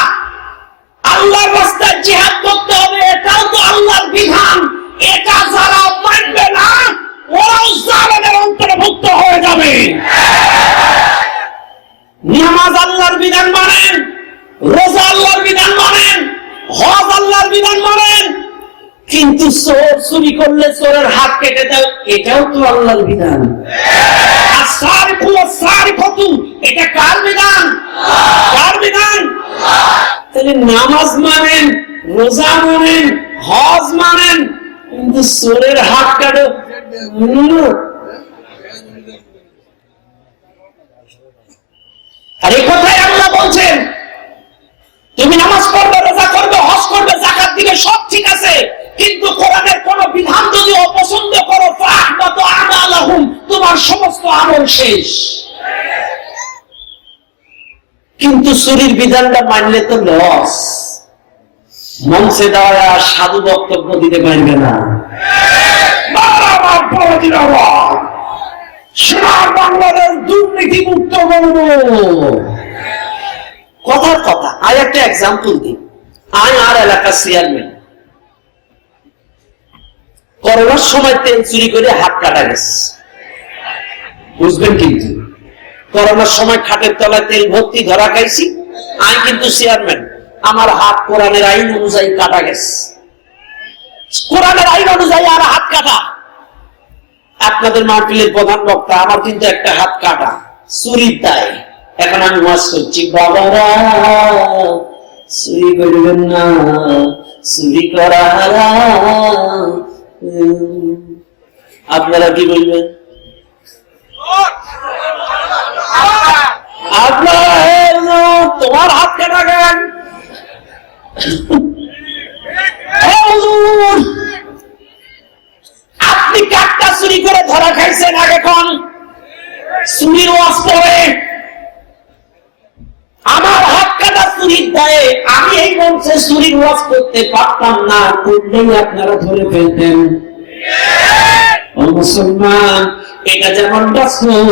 আল্লাহর রাস্তায় জিহাদ করতে হবে, এটাও তো আল্লাহর বিধান। এটা যারা মানবে না, ওরাও জালেমের অন্তর্ভুক্ত হয়ে যাবে। নামাজ আল্লাহর বিধান মানেন, রোজা আল্লাহর বিধান মানেন, হজ আল্লাহর বিধান মানেন, কিন্তু চোর চুরি করলে চোরের হাত কেটে দাও, এটাও তো আল্লাহর বিধান। আর সারিকু সারিকাতু, এটা কার বিধান? কার বিধান? তাহলে নামাজ মানেন, রোজা মানেন, হজ মানেন, কিন্তু চোরের হাত কাটো। আর এই কথাই আল্লাহ বলছেন, তুমি নামাজ পড়বে, রোজা করবে, হজ করবে, যাকাত দিবে, সব ঠিক আছে, কিন্তু কোরআনের কোন বিধান যদি অপছন্দ করো, ফাআহবাতু আমালাহুম, তোমার সমস্ত আমল শেষ। কিন্তু চুরির বিধানটা মানলে তো লস। মঞ্চে দেওয়া সাধু বক্তব্য দিতে পারবে না। সোনার বাংলাদেশ দুর্নীতি মুক্ত করব, কথার কথা। আর একটা এক্সাম্পল দিই, আমি আর এলাকার চেয়ারম্যান, করোনার সময় তেল চুরি করে হাত কাটা গেছে, বুঝবেন? কিন্তু করোনার সময় খাটের তলায় তেল ভর্তি ধরা খাইছি, আমি কিন্তু চেয়ারম্যান, আমার হাত কোরআনের আইন অনুযায়ী কাটা গেছে। কোরআনের আইন অনুযায়ী আর হাত কাটা। আপনাদের মাহফিলের প্রধান বক্তা, আমার কিন্তু একটা হাত কাটা চুরির দায়। এখন আমি ওয়াজ করছি, বাবারা চুরি করবেন না, চুরি করা হারাম। আপনারা কি বলবেন? আপনারা তোমার হাত কাটা গেল, আপনি কাঠটা চুরি করে ধরা খাইছেন, আগে কোন চুরির ওয়াজ পড়ে আমার হাত কাটা চুরির দায়ে আমি এই মঞ্চে চুরির ওয়াজ করতে পারতাম না, করলেই আপনারা ধরে ফেলতেন। ও মুসলমান, এটা যেমন বাস্তব,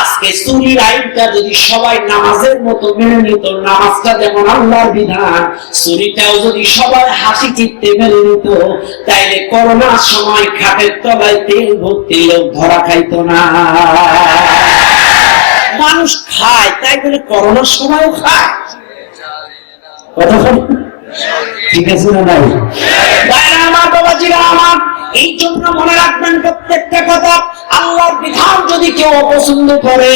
আজকে চুরির আইনটা যদি সবাই নামাজের মতো মেনে নিত, নামাজটা যেমন আল্লাহর বিধান, চুরিটাও যদি সবাই হাসি চিত্তে মেনে নিত, তাইলে করোনার সময় খাটের তলায় তেল ভর্তি লোক ধরা খাইতো না। মানুষ খায়, তাই বলে করোনার সময়ও খায়। কথা ঠিক আছে না ভাই? ভাইরা আমার, বাবাজিরা আমার, এই জন্য মনে রাখবেন প্রত্যেকটা কথা। আল্লাহর বিধান যদি কেউ অপছন্দ করে,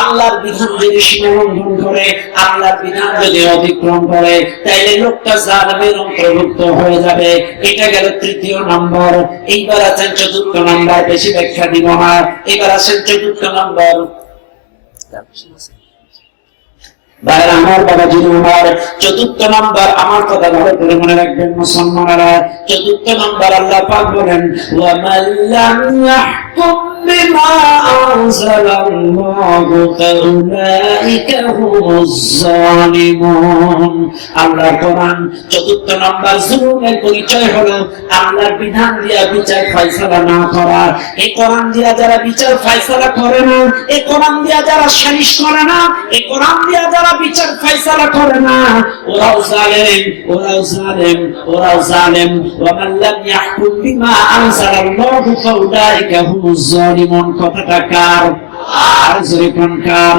আল্লাহর বিধান যদি সীমালঙ্ঘন করে, আল্লাহর বিধান যদি অতিক্রম করে, তাইলে লোকটা জালেমের অন্তর্ভুক্ত হয়ে যাবে। এটা গেল তৃতীয় নম্বর। এইবার আছেন চতুর্থ নম্বর, বেশি ব্যাখ্যা দিব না। এবার আসেন চতুর্থ নম্বর। ভাইরা আমার, বাবাজি আমার, চতুর্থ নম্বর, আমার কথা ভালো করে মনে রাখবেন মুসলমানেরা। চতুর্থ নম্বর আল্লাহ পাক বলেন, ওয়া মান লাম ইয়াহকুম বিমা আনজালাল্লাহু ফাউলাইকা হুমুজ জালিমুন। আল্লাহর কোরআন চতুর্থ নম্বর জুলুমের পরিচয় হলো আল্লাহর বিধান দিয়া বিচার ফয়সালা না করা। এই কোরআন দিয়া যারা বিচার ফয়সালা করে না, এই কোরআন দিয়া যারা সালিশ করে না, এই কোরআন দিয়া যারা বিচার ফয়সালা করে না, ওরাও জালেম, ওরাও জালেম, ওরাও জালেম। ওয়া মান লাম ইয়াহকুম বিমা আনজালাল্লাহু ফাউলাইকা হুমুজ জালিমুন। কথাটা কার? আর জোরে কোন কার?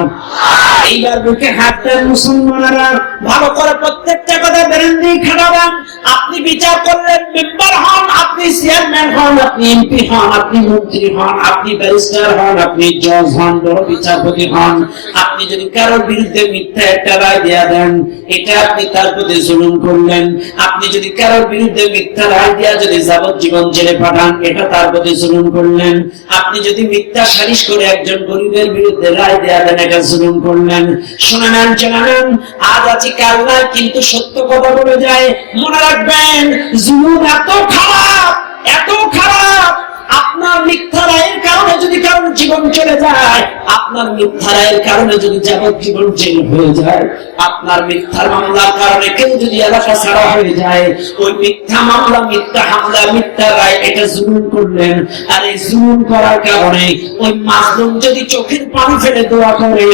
এইবার বুকে হাত দেন মুসলমানেরা, ভালো করে প্রত্যেকটা কথা বেরেন দিয়ে খাটাবেন। আপনি বিচার করলেন, মেম্বার হন, আপনি চেয়ারম্যান হন, আপনি এমপি হন, আপনি মন্ত্রী হন, আপনি ব্যারিস্টার হন, আপনি জজ হন, বড় বিচারপতি হন, আপনি যদি কারোর বিরুদ্ধে মিথ্যা একটা রায় দেয়া দেন, এটা আপনি তার প্রতি জুলুম করলেন। আপনি যদি কারোর বিরুদ্ধে মিথ্যা রায় দেয়া যদি যাবজ্জীবন জেলে পাঠান, এটা তার প্রতি জুলুম করলেন। আপনি যদি মিথ্যা সালিশ করে একজন গরিবের বিরুদ্ধে রায় দেয়া দেন, এটা জুলুম করলেন। শুনে নেন, জেনে নেন, আজ আছি কাল নাই, কিন্তু সত্য কথা বলে যায়। মনে রাখবেন, জুলুম এত খারাপ, এত খারাপ। আপনার মিথ্যা রায়ের কারণে যদি কারণ জীবন চলে যায়, আপনার মিথ্যা রায়ের কারণে যদি যাবজ্জীবন জেল হয়ে যায়, আপনার মিথ্যার মামলার কারণে কেউ যদি এলাকা ছাড়া হয়ে যায়, ওই মিথ্যা মামলা, মিথ্যা হামলা, মিথ্যা রায়, এটা জুলুম করলেন। আর এই জুলুম করার কারণে ওই মাজলুম যদি চোখের পানি ফেলে দোয়া করে,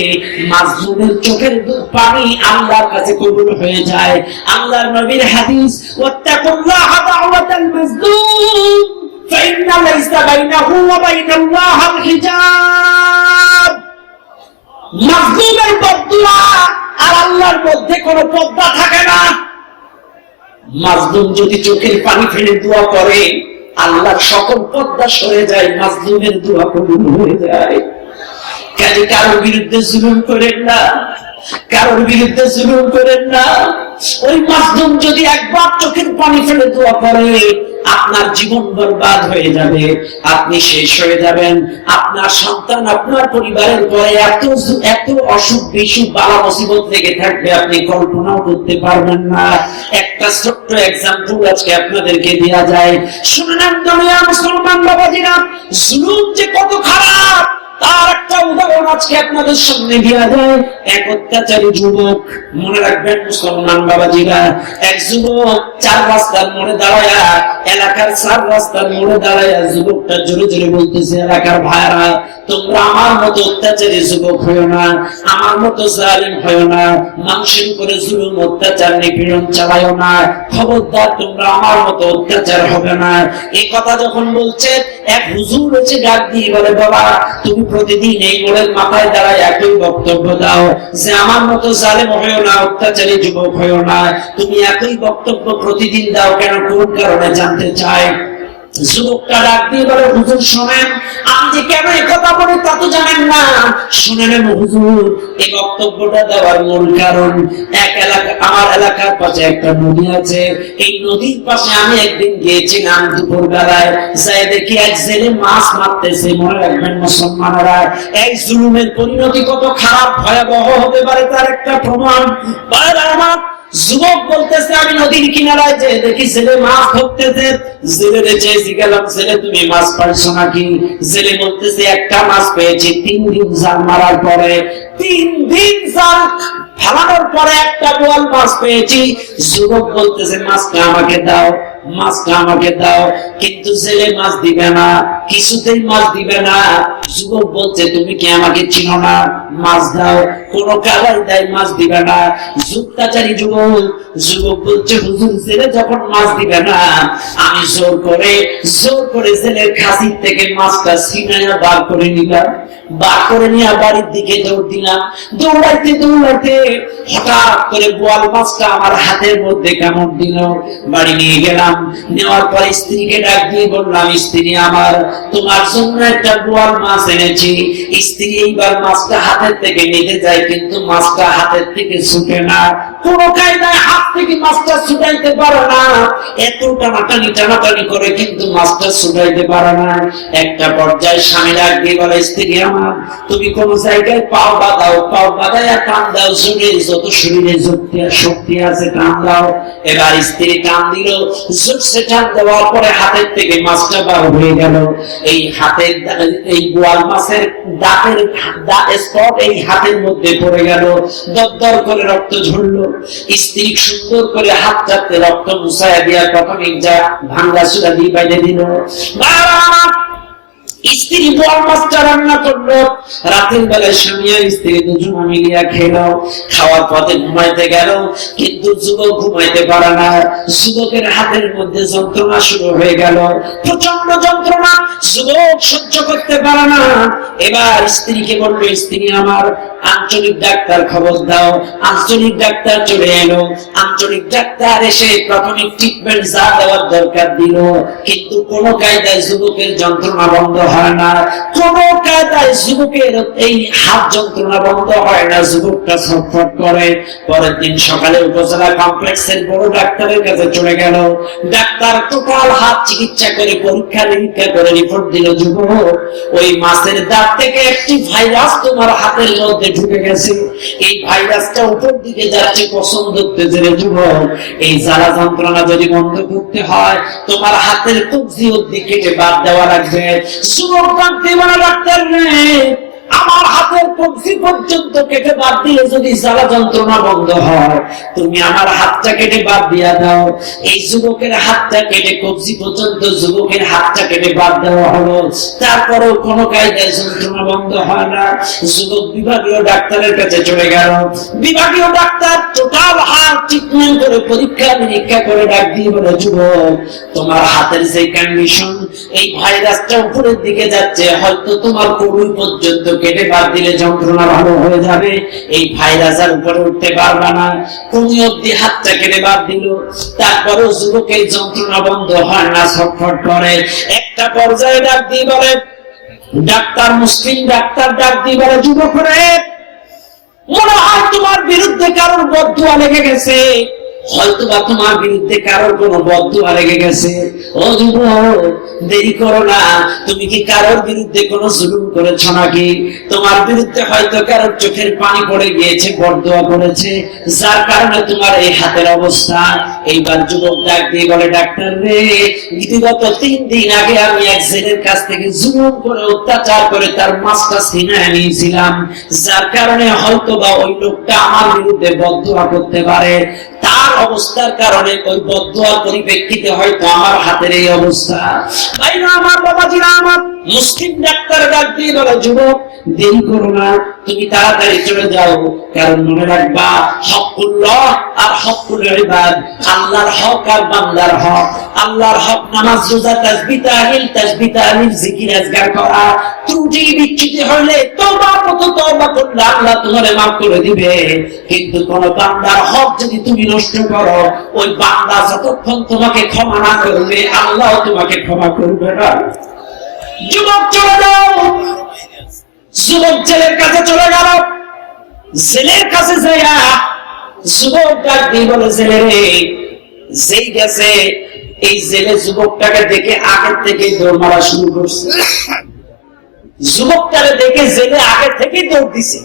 মাজলুমের চোখের পানি আল্লাহর কাছে কবুল হয়ে যায়। আল্লাহর নবীর হাদিস, ওয়াত্তাকুল্লাহ দাওয়াতাল মাজলুম فإن ليس بينه وبين الله الحجاب। মাজলুমের বদদুয়া আর আল্লাহর মধ্যে কোনো পর্দা থাকে না। মাজলুম যদি চোখের পানি ফেলে দোয়া করে, আল্লাহর সকল পর্দা সরে যায়, মাজলুমের দোয়া কবুল হয়ে যায়। কাজে কারোর বিরুদ্ধে জুলুম করেন না, কারোর বিরুদ্ধে জুলুম করেন না। ওই মাজলুম যদি একবার চোখের পানি ফেলে দোয়া করে, আপনার জীবন বরবাদ হয়ে যাবে, আপনি শেষ হয়ে যাবেন। আপনার সন্তান, আপনার পরিবারের পরে এত এত অসুখ বিসুখ বালা মুসিবত লেগে থাকবে, আপনি কল্পনাও করতে পারবেন না। একটা ছোট্ট এক্সাম্পল আজকে আপনাদেরকে দেয়া যায়। শুনেন দুনিয়া মুসলমান বাবাজিরা, জুলুম যে কত খারাপ তার একটা উদাহরণ আজকে আপনাদের সামনে দেয়া যায়। এক অত্যাচারী যুবক, মনে রাখবেন মুসলমান বাবাজিরা, এক যুবক চার রাস্তার মোড়ে দাঁড়ায়া, এলাকার চার রাস্তার মোড়ে দাঁড়ায়া যুবকটা জোরে জোরে বলতেছে, এলাকার ভাইরা, তোমরা আমার মতো অত্যাচারী যুবক হইও না, আমার মতো জালিম হইও না, মানুষের উপরে জুলুম, অত্যাচার, নিপীড়ন চালাইও না, খবরদার তোমরা আমার মতো অত্যাচার হবে না। এই কথা যখন বলছে, এক হুজুর এসে ডাক দিয়ে বলে, বাবা তুমি প্রতিদিন এই মোড়ের মাথায় দাঁড়ায় একই বক্তব্য দাও যে আমার মতো জালেম হইও না, অত্যাচারী যুবক হইও না, তুমি একই বক্তব্য প্রতিদিন দাও কেন, কোন কারণে জানতে চাই। যুবকটা ডাক দিয়ে বলে, হুজুর শোনেন, আমি যে কেন এই কথা বলি তা তো জানেন না। শুনেন হুজুর, এই বক্তব্যটা দেওয়ার মূল কারণ, এক এলাকা, আমার এলাকার পাশে একটা নদী আছে, এই নদীর পাশে আমি একদিন গিয়েছিলাম দুপুর বেলায়, যাই দেখি এক জেলে মাছ মারতেছে। মনে রাখবেন মুসলমানেরা, এই জুলুমের পরিণতি কত খারাপ ভয়াবহ হতে পারে তার একটা প্রমাণ। আমার যুবক বলতেছে, আমি নদীর কিনারায় যে দেখি জেলে মাছ ধরতেছে, জেলে চেয়েছি গেলাম, জেলে তুমি মাছ পাইছো নাকি? জেলে বলতেছে, একটা মাছ পেয়েছি 3 দিন জাল মারার পরে, 3 দিন জাল ফালানোর পরে একটা বোয়াল মাছ পেয়েছি। যুবক বলতেছে, মাছটা আমাকে দাও, মাছটা আমাকে দাও, কিন্তু জেলে মাছ দিবে না, কিছুতেই মাছ দিবে না। যুবক বলছে, তুমি কি আমাকে চিনো না, মাছ দাও, কোন কালাই দেয় মাছ দিবে না। যুক্তাচারী যুবক, যুবক বলছে, হুজুর জেলে যখন মাছ দিবে না, আমি জোর করে জেলের খাসির থেকে মাছটা ছিনাইয়া বার করে নিলাম, বার করে নিয়ে বাড়ির দিকে দৌড় দিলাম। দৌড়াইতে দৌড়াইতে হঠাৎ করে বোয়াল মাছটা আমার হাতের মধ্যে কামড় দিল। বাড়ি নিয়ে গেলাম, নেওয়ার পর স্ত্রীকে ডাক দিয়ে বললাম, স্ত্রী আমার তোমার জন্য একটা বোয়াল মাছ এনেছি। স্ত্রী এইবার মাছটা হাতের থেকে নিতে যায়, কিন্তু মাছটা হাতের থেকে ছুটে না, কোন কায়দায় হাত থেকে মাছটা ছুটাইতে পারে না। এত টানাটানি করে কিন্তু মাছটা ছুটাইতে পারে না। একটা পর্যায়ে স্বামী ডাক দিয়ে বলে, স্ত্রী আমার তুমি কোন জায়গায় পাও বাঁধাও, পাও বাঁধায় টান দাও, জোরে যত শরীরে শক্তি আছে টান দাও। এবার স্ত্রী টান দিল, জোরসে টান দেওয়ার পরে হাতের থেকে মাছটা বার হয়ে গেল। এই হাতের এই বোয়াল মাছের দাঁতের স্পট এই হাতের মধ্যে পড়ে গেল, দরদর করে রক্ত ঝরলো। স্ত্রী সুন্দর করে হাত চাপতে রক্ত মুছাইয়া দিয়া প্রাথমিক যা ভাঙ্গা চূড়া দিয়ে বাইরে দিল। স্ত্রী বোয়াল মাছটা রান্না করলো, রাতের বেলায় স্বামী আর স্ত্রী দুজনে মিলিয়া খেলো। খাওয়ার পথে ঘুমাইতে গেল, কিন্তু যুবক ঘুমাইতে পারে না। যুবকের হাতের মধ্যে যন্ত্রণা শুরু হয়ে গেল, প্রচন্ড যন্ত্রণা, যুবক সহ্য করতে পারে না। এবার স্ত্রীকে বললো, স্ত্রী আমার আঞ্চলিক ডাক্তার খবর দাও। আঞ্চলিক ডাক্তার চলে এলো, আঞ্চলিক ডাক্তার এসে প্রাথমিক ট্রিটমেন্ট যা দেওয়ার দরকার দিল, কিন্তু কোন কায়দায় যুবকের যন্ত্রণা বন্ধ হয় না। কোন কায়দায় যুবকের এই হাত যন্ত্রণা বন্ধ হয় না, যুবকটা ছটফট করে। পরের দিন সকালে উপজেলা কমপ্লেক্সের বড় ডাক্তারের কাছে চলে গেল। ডাক্তার টোটাল হাত চিকিৎসা করে পরীক্ষা নিরীক্ষা করে রিপোর্ট দিল, যুবক ওই মাছের দাঁত থেকে একটি ভাইরাস তোমার হাতের মধ্যে ঢুকে গেছে। এই ভাইরাসটা উপর দিকে যাচ্ছে পছন্দ করতে জেনে, যুবক এই জ্বালা যন্ত্রণা যদি বন্ধ করতে হয় তোমার হাতের কবজি অবধি কেটে বাদ দেওয়া লাগবে। যুবক ডাক্তার বলে, ডাক্তার আমার হাতের কবজি পর্যন্ত কেটে বাদ দিলে যদি জ্বালা যন্ত্রণা বন্ধ হয়, তুমি আমার হাতটা কেটে বাদ দিয়া দাও। এই যুবকের হাতটা কেটে কবজি পর্যন্ত যুবকের হাতটা কেটে বাদ দেওয়া হলো, তারপরেও কোনো কায়দায় যন্ত্রণা বন্ধ হয় না। যুবক বিভাগীয় ডাক্তারের কাছে চলে গেল। বিভাগীয় ডাক্তার টোটাল হাত ট্রিটমেন্ট করে পরীক্ষা নিরীক্ষা করে ডাক দিয়ে বলে, যুবক তোমার হাতের যে কন্ডিশন, এই ভাইরাসটা উপরের দিকে যাচ্ছে, হয়তো তোমার কবজি পর্যন্ত কেটে বাদ দিলে যন্ত্রণা ভালো হয়ে যাবে, এই ভাইরাস আর উপরে উঠতে পারবে না। কোন অবধি হাতটা কেটে বাদ দিল, তারপরেও যুবকের যন্ত্রণা বন্ধ হয় না, ছটফট করে। একটা পর্যায়ে ডাক দিয়ে বলে, ডাক্তার মুসলিম ডাক্তার ডাক দিয়ে বলে, যুবক রে মনে হয় তোমার বিরুদ্ধে কারোর বদদুয়া লেগে গেছে, হয়তো বা তোমার বিরুদ্ধে কারোর কোন বদদুয়া লেগে গেছে। ও যুবক দেরি করো না, তুমি কি কারোর বিরুদ্ধে কোন জুলুম করেছো নাকি? তোমার বিরুদ্ধে হয়তো কারোর চোখের পানি পড়ে গিয়েছে, বদদুয়া করেছে, যার কারণে তোমার এই হাতের অবস্থা। এইবার যুবক ডাক দিয়ে বলে, ডাক্তার রে বিগত 3 দিন আগে আমি এক জেলের কাছ থেকে জুলুম করে অত্যাচার করে তার মাছটা ছিনায় নিয়েছিলাম, যার কারণে হয়তো বা ওই লোকটা আমার বিরুদ্ধে বদদুয়া করতে পারে। তার অবস্থার কারণে ওই বদদুয়ার পরিপ্রেক্ষিতে হয়তো আমার হাতের এই অবস্থা। ভাইরা আমার, বাবাজিরা আমার, মুসলিম ডাক্তার ডাক দিয়ে বলে, যুবক দেরি করো না, তুমি তাড়াতাড়ি চলে যাও, কারণ মনে রাখবা হকুল্লাহ আর হকুল ইবাদ, আল্লাহর হক আর বান্দার হক। আল্লাহর হক নামাজ রোজা তাসবিহ তাহলিল জিকির আজকার করা। ত্রুটি বিচ্যুতি হইলে তওবার মতো তওবা করলে আল্লাহ তোমারে মাফ করে দিবে, কিন্তু কোন বান্দার হক যদি তুমি নষ্ট করো, ওই বান্দা যতক্ষণ তোমাকে ক্ষমা না করবে আল্লাহ তোমাকে ক্ষমা করবে না। যুবক চলে যাও। যুবক জেলের কাছে চলে গেল। জেলের কাছে যাইয়া যুবক ডাক দিয়ে বলে, জেলে রে, যেই গেছে এই জেলে যুবকটাকে দেখে আগের থেকে দৌড় মারা শুরু করছে। যুবকটাকে দেখে জেলে আগে থেকে দৌড় দিছে।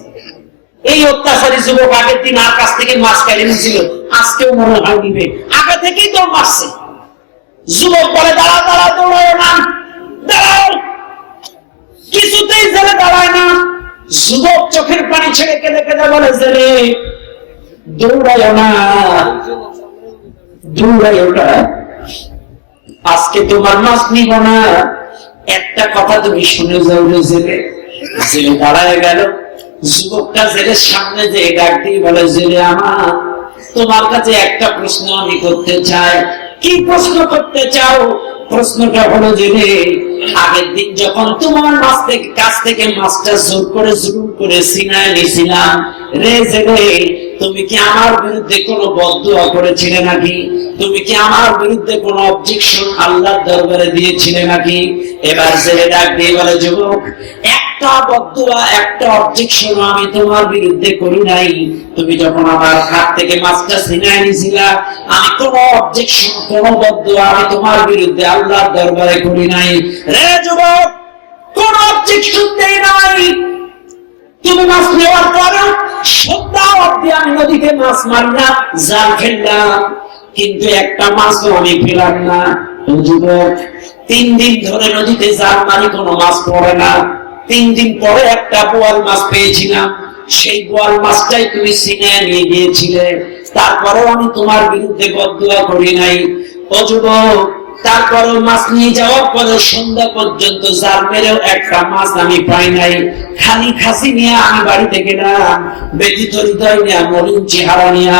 এই অত্যাচারী যুবক আগের দিন আর কাছ থেকে মাছ কেড়ে নিয়েছিল, আজকেও মনে হয় নিবে, আগে থেকেই দৌড় মারছে। যুবক বলে, দাঁড়া দাঁড়া, দৌড়ায় না, দাঁড়াও। কিছুতেই জেলে দাঁড়ায় না। যুবক চোখের পানি ছেড়ে কেঁদে কেঁদে বলে, জেলে দৌড়ায় না, দৌড়ায় না, আজকে তোমার মাছ নিব না, একটা কথা তুমি শুনে যাও রে জেলে। জেলে দাঁড়ায় গেল। যুবকটা জেলের সামনে যে ডাক দিয়ে বলে, জেলে আমার তোমার কাছে একটা প্রশ্ন আমি করতে চাই। কি প্রশ্ন করতে চাও? প্রশ্নটা হলো যে আগের দিন যখন তোমার কাছ থেকে মাছটা জোর করে জুলুম করে ছিনায় নিয়েছিলাম রে জেলে, তুমি কি আমার বিরুদ্ধে কোনো বদদুয়া করেছিলে নাকি? তুমি কি আমার বিরুদ্ধে কোনো অবজেকশন আল্লাহর দরবারে দিয়েছিলে নাকি? এবার ছেলে ডাক দিয়ে বলে, যুবক, একটা বদদুয়া, একটা অবজেকশন আমি তোমার বিরুদ্ধে করি নাই। তুমি যখন আমার হাত থেকে মাছটা ছিনায় নিয়েছিলা, আমি কোনো অবজেকশন, কোনো বদদুয়া আমি তোমার বিরুদ্ধে আল্লাহর দরবারে করি নাই। রে যুবক, কোন অবজেকশন দেই নাই। তুমি মাছ নেওয়ার পরে সপ্তাহ অব্দি আমি নদীতে মাছ মারি না, জাল ফেললাম, কিন্তু একটা মাছও আমি পেলাম না। যুবক, 3 দিন ধরে নদীতে জাল মারি, কোনো মাছ পড়ে না। 3 দিন পরে একটা বোয়াল মাছ পেয়েছিলাম, সেই বোয়াল মাছটাই তুমি ছিনে নিয়ে গিয়েছিলে। তারপরেও আমি তোমার বিরুদ্ধে বদদুয়া করি নাই। ও যুবক, তারপরেও মাছ নিয়ে যাওয়ার পরে সন্ধ্যা পর্যন্ত জাল মেরেও একটা মাছ আমি পাই নাই। খালি খাসি নিয়ে আমি বাড়িতে গেলাম, ব্যথিত হৃদয় নিয়ে, মলিন চেহারা নিয়ে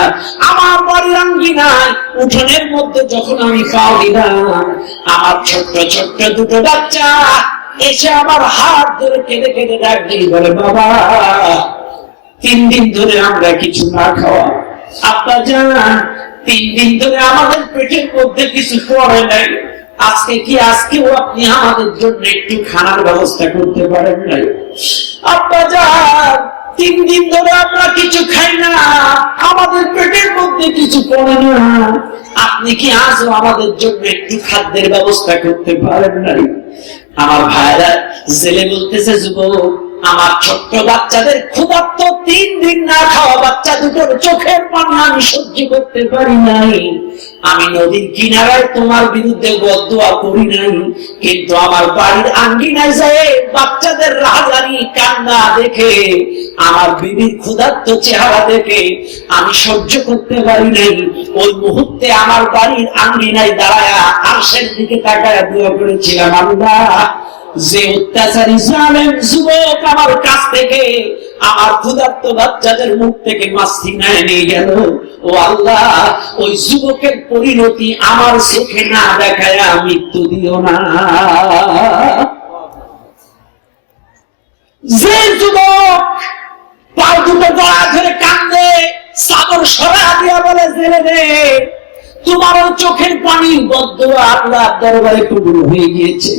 আমার বাড়ির আঙ্গিনায় উঠোনের মধ্যে যখন আমি পা দিলাম, আমার ছোট্ট ছোট্ট দুটো বাচ্চা এসে আমার হাত ধরে কেঁদে কেঁদে ডাক দিয়ে বলে, বাবা, 3 দিন ধরে আমরা কিছু না খাওয়া, আব্বা জান 3 দিন ধরে আমাদের পেটের মধ্যে কিছু পড়ে নাই, আজকেও আপনি আমাদের জন্য একটু খানার ব্যবস্থা করতে পারেন নাই? আব্বা জান, 3 দিন ধরে আমরা কিছু খাই না, আমাদের পেটের মধ্যে কিছু পড়ে না, আপনি কি আজও আমাদের জন্য একটু খাদ্যের ব্যবস্থা করতে পারেন নাই? আমার ভাইরা জেলে বলতেছে, যুবক, আমার ছোট্ট বাচ্চাদের ক্ষুধার্ত 3 দিন না খাওয়া বাচ্চা দুটোর চোখের পানি আমি সহ্য করতে পারি নাই। আমি নদীর কিনারায় তোমার বিরুদ্ধে বদদুয়া করি নাই, কিন্তু আমার বাড়ির আঙ্গিনায় যায় বাচ্চাদের রাহাজানি কান্না দেখে, আমার বিবির ক্ষুধার্ত চেহারা দেখে আমি সহ্য করতে পারি নাই। ওই মুহূর্তে আমার বাড়ির আঙ্গিনায় দাঁড়ায়া আরশের দিকে তাকায়া দোয়া করেছিলাম, আল্লাহ, যে অত্যাচারী জালেম যুবক আমার কাছ থেকে আমার ক্ষুধার্ত বাচ্চাদের মুখ থেকে মাছ ছিনায় নিয়ে গেল, ও আল্লাহ, ওই যুবকের পরিণতি আমার চোখে না দেখায়া মৃত্যু দিও না। যে যুবক পাল দুটো গলা ধরে কান্দে, চাদর সরা দিয়া বলে, জেলে দে, তোমার চোখের পানি বদদুয়া আল্লাহর দরবারে কবুল হয়ে গিয়েছে।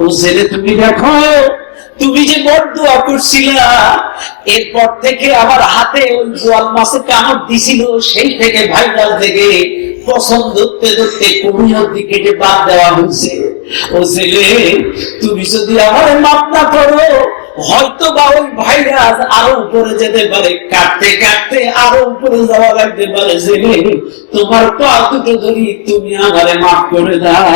ও ছেলে, তুমি দেখো, তুমি যে বদদুয়া করছিলা, এরপর থেকে আমার হাতে ওই বোয়াল মাছে কামড় দিছিল, সেই থেকে ভাইরাল থেকে পছন্দ ধরতে ধরতে কোমর দিকে বাদ দেওয়া হয়েছে। ও ছেলে, তুমি যদি আমার মাপ না করো, হয়তো বা ওই ভাইরাস আরো উপরে যেতে পারে, কাটতে কাটতে আরো উপরে যাওয়া লাগতে পারে। ছেলে, তোমার পা দুটো ধরি, তুমি আমারে মাফ করে দাও।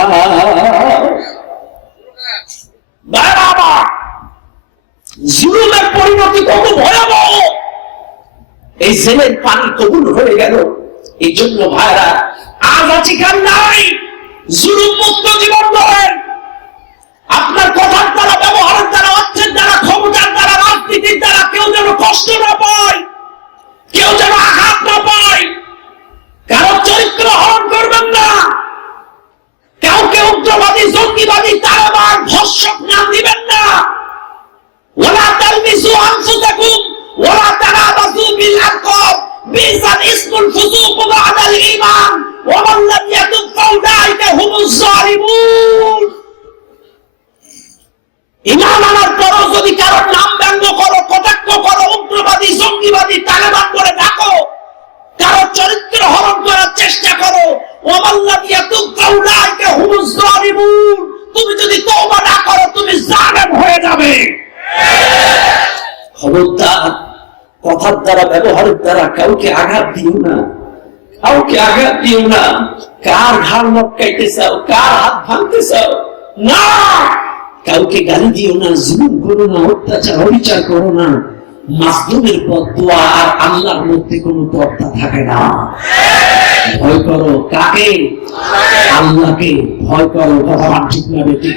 জুলুমের পরিণতি কত ভয়াবহ! এই ছেলের পানি কবুল হয়ে গেল। এই জন্য ভাইরা, আজ আছি কাল নাই, জুলুম মুক্ত জীবন করেন। আপনার কথার দ্বারা, ব্যবহারের দ্বারা, অর্থের দ্বারা, ক্ষমতার দ্বারা, রাজনীতির দ্বারা কেউ যেন কষ্ট না পায়, কেউ যেন আঘাত না পায়। কারো চরিত্র হরণ করবেন না, কাউকে উগ্রবাদী, জঙ্গিবাদী, তালেবান, ধর্ষক নাম দিবেন না। ওয়ালা তালমিসু আনফুসাকুম ওয়ালা তানাবাসু বিল আলকাব বিসাল ইসমুল ফুসুক বা'দাল ঈমান ওয়া মান লাম ইয়াতুব ফাউলাইকা হুমুজ জালিমুন। ঈমান আনার পরও যদি কারোর নাম ব্যঙ্গ করো, কটাক্ষ করো, উগ্রবাদী, জঙ্গিবাদী, তালেবান করে ডাকো, কারোর চরিত্র হরণ করার চেষ্টা করো, ওয়া মান লাম ইয়াতুব ফাউলাইকা হুমুজ জালিমুন, তুমি যদি তওবা না করো, তুমি জালেম হয়ে যাবে। খবরদার, কথার দ্বারা, ব্যবহারের দ্বারা কাউকে আঘাত দিও না, কাউকে আঘাত দিও না। কার ঘাড় মটকাইতে চাও, কার হাত ভাঙতে চাও না, কাউকে গালি দিও না, জুলুম করো না, অত্যাচার অবিচার করো না। মাসদুমের বদদুয়া আর আল্লাহর মধ্যে কোনো পর্দা থাকে না। ভয় করো কাকে? আল্লাহকে ভয় করো। কথা ঠিক না বেঠিক?